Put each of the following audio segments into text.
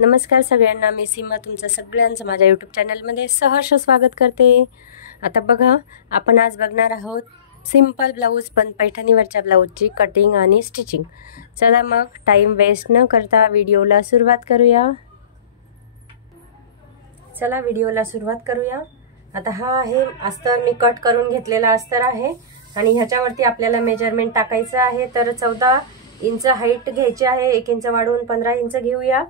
नमस्कार सगळ्यांना, मी सीमा तुमचं सगळ्यांचं माझ्या यूट्यूब चॅनलमध्ये सहर्ष स्वागत करते। आता बघा, आपण आज बघणार आहोत सिंपल ब्लाऊज पण पैठणीवरच्या ब्लाऊजची कटिंग आणि स्टिचिंग। चला मग टाइम वेस्ट न करता व्हिडिओला सुरुवात करूया। चला व्हिडिओला सुरुवात करूया। आता हा आहे अस्तर, मी कट करून घेतलेला अस्तर आहे आणि ह्याच्यावरती आपल्याला मेजरमेंट टाकायचं आहे। तर 14 इंच हाईट घ्यायची आहे, 1 इंच वाढवून 15 इंच घेऊया।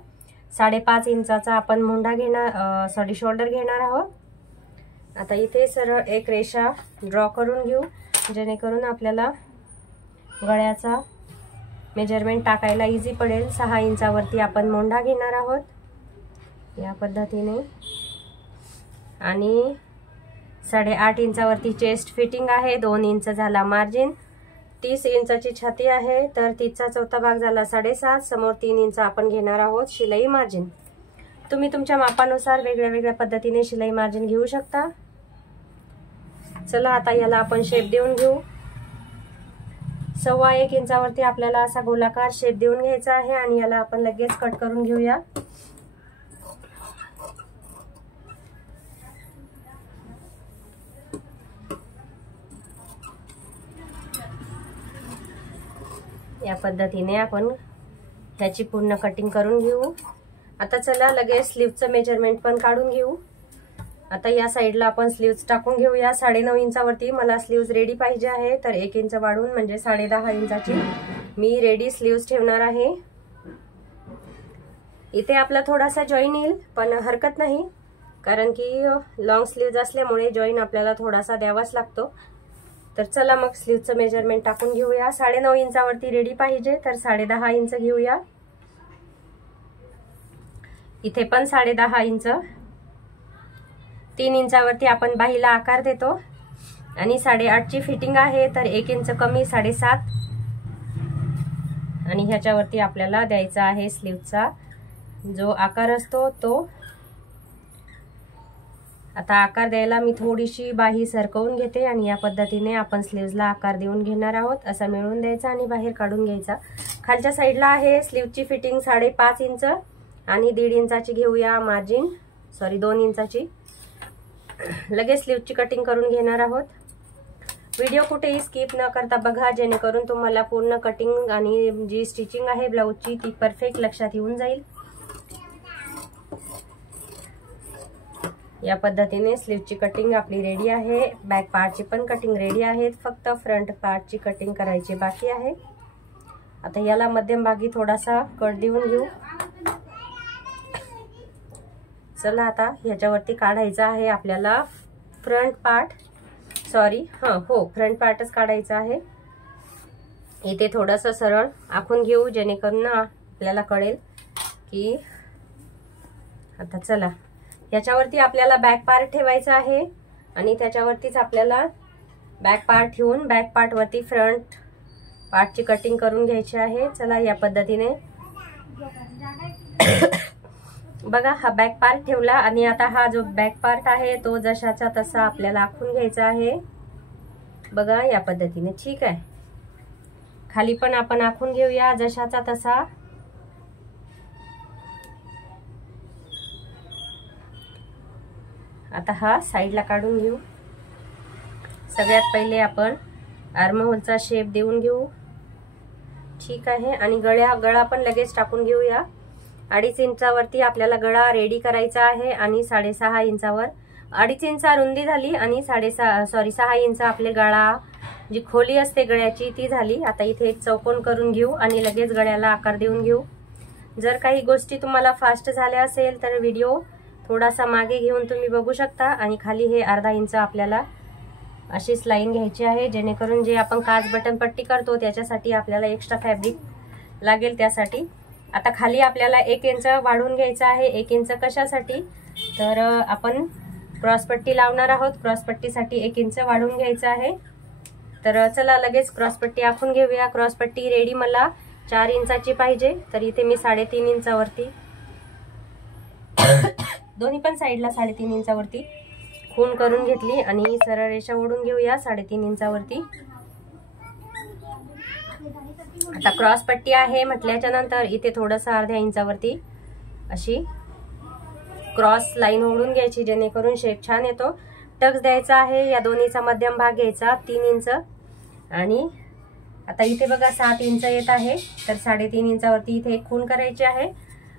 5.5 इंचाचा आपण मुंडा घेणार, शोल्डर घेणार आहोत। आता इथे सरळ एक रेषा ड्रॉ करून घेऊ, जेणेकरून आपल्याला गळ्याचा मेजरमेंट टाकायला इझी पडेल। 6 इंचावरती आपण मुंडा घेणार आहोत या पद्धतीने आणि 8.5 इंचावरती चेस्ट फिटिंग आहे। 2 इंच झाला मार्जिन। 30 इंचाची छाती आहे, तर तिचा चौथा भाग झाला 7.5। समोर 3 इंच आपण घेणार आहोत शिलाई मार्जिन। तुम्ही तुमच्या मापानुसार वेगळ्या वेगळ्या पद्धतीने शिलाई मार्जिन घेऊ शकता। चला आता याला आपण शेप देऊन घेऊ। 1.25 इंचावरती आपल्याला असा गोलाकार शेप देऊन घ्यायचा आहे आणि याला आपण लगेच कट करून घेऊया। या पद्धतीने आपण त्याची पूर्ण कटिंग करून घेऊ। आता चला लगेच स्लीवचं मेजरमेंट पण काढून घेऊ। आता या साइडला आपण स्लीव्स टाकून घेऊया। 9.5 इंचावरती मला स्लीव्स रेडी पाहिजे आहे, तर 1 इंच वाढवून म्हणजे 10.5 इंचाची मी रेडी स्लीव्स ठेवणार आहे। इथे आपला थोडासा जॉईन येईल, पण हरकत नाही, कारण की लॉंग स्लीव्ज असल्यामुळे जॉईन आपल्याला थोडासा द्यावाच लागतो। तर चला मग स्लीवचं मेजरमेंट टाकून घेऊया। 9.5 इंचावरती रेडी पाहिजे, तर 10.5 इंच घेऊया। इथे पण 10.5 इंच। 3 इंचावरती आपण बाहीला आकार देतो आणि 8.5 ची फिटिंग आहे, तर 1 इंच कमी 7.5 आणि ह्याच्यावरती आपल्याला द्यायचा आहे स्लीवचा जो आकार असतो तो। आता आकार द्यायला मी थोडीशी बाही सरकवून घेते आणि या पद्धतीने आपण स्लीव्सला आकार देऊन घेणार आहोत। असा मिळून द्यायचा आणि बाहेर काढून घ्यायचा। खालच्या साईडला आहे स्लीवची फिटिंग 5.5 इंच आणि 1.5 इंचाची घेऊया मार्जिन, 2 इंचाची। लगेच स्लीवची कटिंग करून घेणार आहोत। व्हिडिओ कुठेही स्किप न करता बघा, जेणेकरून तुम्हाला पूर्ण कटिंग आणि जी स्टिचिंग आहे ब्लाऊजची ती परफेक्ट लक्षात येऊन जाईल। या पद्धतीने स्लीवची कटिंग आपली रेडी आहे। बॅक पार्टची पण कटिंग रेडी आहे, फक्त फ्रंट पार्टची कटिंग करायची बाकी आहे। आता याला मध्यम भागी थोडासा कट देऊन घेऊ। चला आता ह्याच्यावरती काढायचा आहे आपल्याला फ्रंट पार्ट, फ्रंट पार्टच काढायचा आहे। इथे थोडंसं सरळ आखून घेऊ, जेणेकरून आपल्याला कळेल की आता चला याच्यावरती आपल्याला बॅक पार्ट ठेवायचा आहे आणि त्याच्यावरतीच आपल्याला बॅक पार्ट ठेवून बॅक पार्ट वरती फ्रंट पार्टची कटिंग करून घ्यायची आहे। चला या पद्धतीने बघा, हा बॅक पार्ट ठेवला आणि आता हा जो बॅक पार्ट आहे तो जशाचा तसा आपल्याला आखून घ्यायचा आहे। बघा या पद्धतीने, ठीक आहे। खाली पण आपण आखून घेऊया जशाचा तसा। आता हा साइडला काढून घेऊ। सगळ्यात पहिले आपण आर्महोलचा शेप देऊन घेऊ, ठीक आहे। आणि गळा पण लगेच टाकून घेऊया। 2.5 इंचावरती आपल्याला गळा रेडी करायचा आहे आणि 6.5 इंचावर 2.5 इंच रुंदी झाली आणि 6 इंच आपले गळा जी खोली असते गळ्याची ती झाली। आता इथे एक चौकोन करून घेऊ आणि लगेच गळ्याला आकार देऊन घेऊ। जर काही गोष्टी तुम्हाला फास्ट झाल्या असेल तर व्हिडिओ थोडासा मागे घेऊन तुम्ही बघू शकता। आणि खाली हे 1/2 इंच आपल्याला अशीच लाईन घ्यायची आहे, जेणेकरून जे आपण काच बटन पट्टी करतो त्याच्यासाठी आपल्याला एक्स्ट्रा फॅब्रिक लागेल त्यासाठी। आता खाली आपल्याला 1 इंच वाढवून घ्यायचा आहे। 1 इंच कशासाठी, तर आपण क्रॉसपट्टी लावणार आहोत, क्रॉसपट्टीसाठी 1 इंच वाढवून घ्यायचा आहे। तर चला लगेच क्रॉसपट्टी आखून घेऊया। क्रॉसपट्टी रेडी मला 4 इंचाची पाहिजे, तर इथे मी 3.5 इंचावरती दोन्ही पण साइडला 3.5 इंचावरती खूण करून घेतली आणि सरळ रेषा ओढून घेऊया 3.5 इंचावरती। आता क्रॉस पट्टी आहे म्हटल्याच्या नंतर इथे थोडंसं अर्ध्या इंचावरती अशी क्रॉस लाईन ओढून घ्यायची जेणेकरून शेप छान येतो। टक्स द्यायचा आहे, या दोन्हीचा मध्यम भाग घ्यायचा 3 इंच आणि आता इथे बघा 7 इंच येत आहे, तर 3.5 इंचावरती इथे एक खूण करायची आहे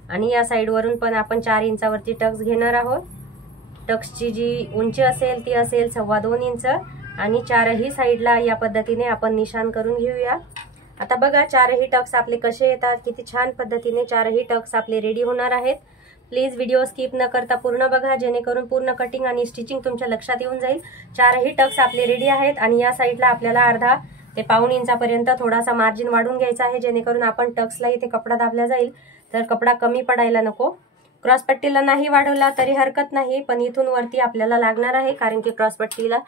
आणि या साईडवरून पण आपण 4 इंचावरती टक्स घेणार आहोत। टक्सची जी उंची असेल ती असेल 2.25 इंच आणि 4ही साईडला या पद्धतीने आपण निशाण करून घेऊया। आता बघा 4ही टक्स आपले कसे येतात, किती छान पद्धतीने 4ही टक्स आपले रेडी होणार आहेत। प्लीज व्हिडिओ स्किप न करता पूर्ण बघा, जेणेकरून पूर्ण कटिंग आणि स्टिचिंग तुमच्या लक्षात येऊन जाईल। 4ही टक्स आपले रेडी आहेत आणि या साईडला आपल्याला अर्धा ते पाऊण इंचापर्यंत थोडासा मार्जिन वाढून घ्यायचा आहे, जेणेकरून आपण टक्सला इथे कपडा दाबला जाईल तर कपडा कमी पडायला नको। क्रॉस पट्टीला नाही वाढवला तरी हरकत नाही, पण इथून वरती आपल्याला लागणार आहे, कारण की क्रॉस पट्टीला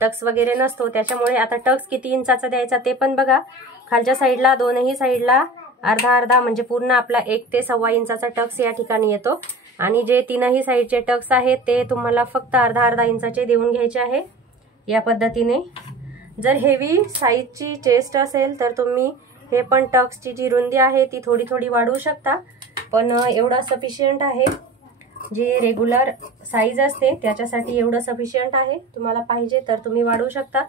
टक्स वगैरे नसतो, त्याच्यामुळे आता टक्स किती इंचाचा द्यायचा ते पण बघा। खालच्या साईडला दोनही साईडला अर्धा अर्धा म्हणजे पूर्ण आपला 1 ते 1.25 इंचाचा टक्स या ठिकाणी येतो आणि जे 3ही साईडचे टक्स आहेत ते तुम्हाला फक्त अर्धा इंचाचे देऊन घ्यायचे आहे या पद्धतीने। जर हेवी साईजची चेस्ट असेल तर तुम्ही हे पण टक्सची जी रुंदी आहे ती थोडी थोडी वाढवू शकता, पण एवढा सफिशियंट आहे। जी रेग्युलर साईज असते त्याच्यासाठी एवढं सफिशियंट आहे, तुम्हाला पाहिजे तर तुम्ही वाढवू शकता।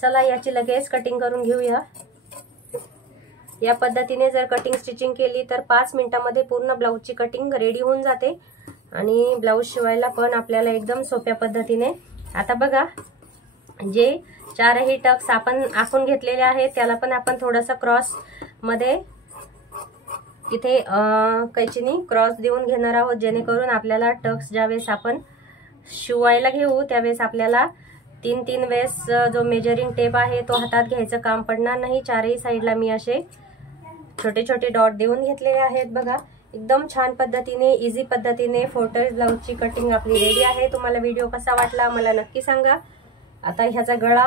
चला याची लगेच कटिंग करून घेऊया। या पद्धतीने जर कटिंग स्टिचिंग केली तर 5 मिनिटांमध्ये पूर्ण ब्लाऊजची कटिंग रेडी होऊन जाते आणि ब्लाऊज शिवायला पण आपल्याला एकदम सोप्या पद्धतीने। आता बघा जे 4ही टक्स आपण आखून घेतलेले आहेत त्याला पण आपण थोडासा क्रॉस मध्ये इथे कैचीनी क्रॉस देऊन घेणार आहोत, जेणेकरून आपल्याला टक्स ज्यावेळेस आपण शिवायला घेऊ त्यावेळेस आपल्याला 3 वेळेस जो मेजरिंग टेप आहे तो हातात घ्यायचं काम पडणार नाही। 4ही साईडला मी असे छोटे छोटे डॉट देऊन घेतलेले आहेत बघा। एकदम छान पद्धतीने इझी पद्धतीने 4 टक्स ब्लाऊजची कटिंग आपली रेडी आहे। तुम्हाला व्हिडिओ कसा वाटला मला नक्की सांगा। आता ह्याचा गळा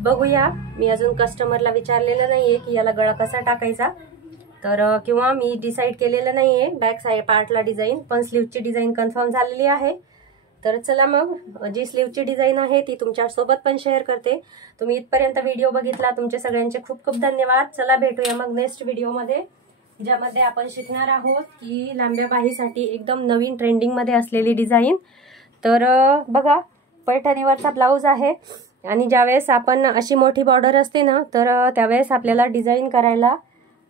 बघूया। मी अजून कस्टमरला विचारलेलं नाहीये की याला गळा कसा टाकायचा, तर किंवा मी डिसाईड केलेलं नाहीये बॅक साईड पार्टला डिझाईन, पण स्लीवची डिझाईन कन्फर्म झालेली आहे। तर चला मग जी स्लीवची डिझाईन आहे ती तुमच्या सोबत पण शेअर करते। तुम्ही इथपर्यंत व्हिडिओ बघितला तुमचे सगळ्यांचे खूप खूप धन्यवाद। चला भेटूया मग नेक्स्ट व्हिडिओमध्ये, ज्यामध्ये आपण शिकणार आहोत की लांब्या बाहीसाठी एकदम नवीन ट्रेंडिंग मध्ये असलेली डिझाईन। तर बघा पैठणीवरचा ब्लाऊज आहे आणि ज्यावेळेस आपण अशी मोठी बॉर्डर असते ना तर त्यावेळेस आपल्याला डिझाईन करायला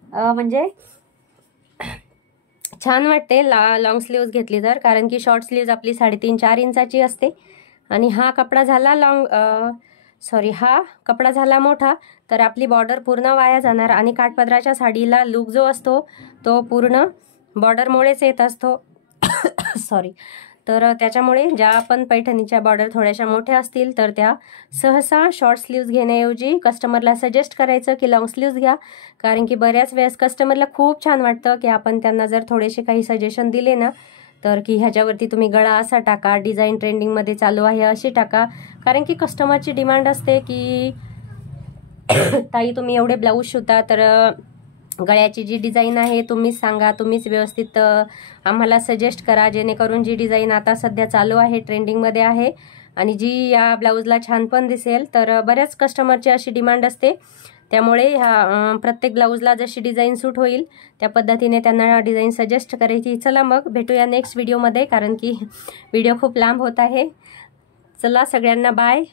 म्हणजे छान वाटते लॉंग स्लीव्ज घेतली तर, कारण की शॉर्ट स्लीव्ज आपली 3.5-4 इंचाची असते आणि हा कपडा झाला हा कपडा झाला मोठा तर आपली बॉर्डर पूर्ण वाया जाणार आणि काठपदराच्या साडीला लूक जो असतो तो पूर्ण बॉर्डरमुळेच येत असतो तर त्याच्यामुळे ज्या आपण पैठणीच्या बॉर्डर थोड्याशा मोठ्या असतील तर त्या सहसा शॉर्ट स्लीव्ज घेण्याऐवजी कस्टमरला सजेस्ट करायचं की लॉंग स्लीव्ज घ्या, कारण की बऱ्याच वेळेस कस्टमरला खूप छान वाटतं की आपण त्यांना जर थोडेसे काही सजेशन दिले ना तर की ह्याच्यावरती तुम्ही गळा असा टाका, डिझाईन ट्रेंडिंगमध्ये चालू आहे अशी टाका, कारण की कस्टमरची डिमांड असते की ताई तुम्ही एवढे ब्लाऊज शिवता तर गळ्याची जी डिझाईन आहे तुम्हीच सांगा, तुम्हीच व्यवस्थित आम्हाला सजेस्ट करा, जेणेकरून जी डिझाईन आता सध्या चालू आहे ट्रेंडिंगमध्ये आहे आणि जी या ब्लाऊजला छान पण दिसेल, तर बऱ्याच कस्टमरची अशी डिमांड असते। त्यामुळे ह्या प्रत्येक ब्लाऊजला जशी डिझाईन सूट होईल त्या पद्धतीने त्यांना डिझाईन सजेस्ट करायची। चला मग भेटूया नेक्स्ट व्हिडिओमध्ये, कारण की व्हिडिओ खूप लांब होत आहे। चला सगळ्यांना बाय।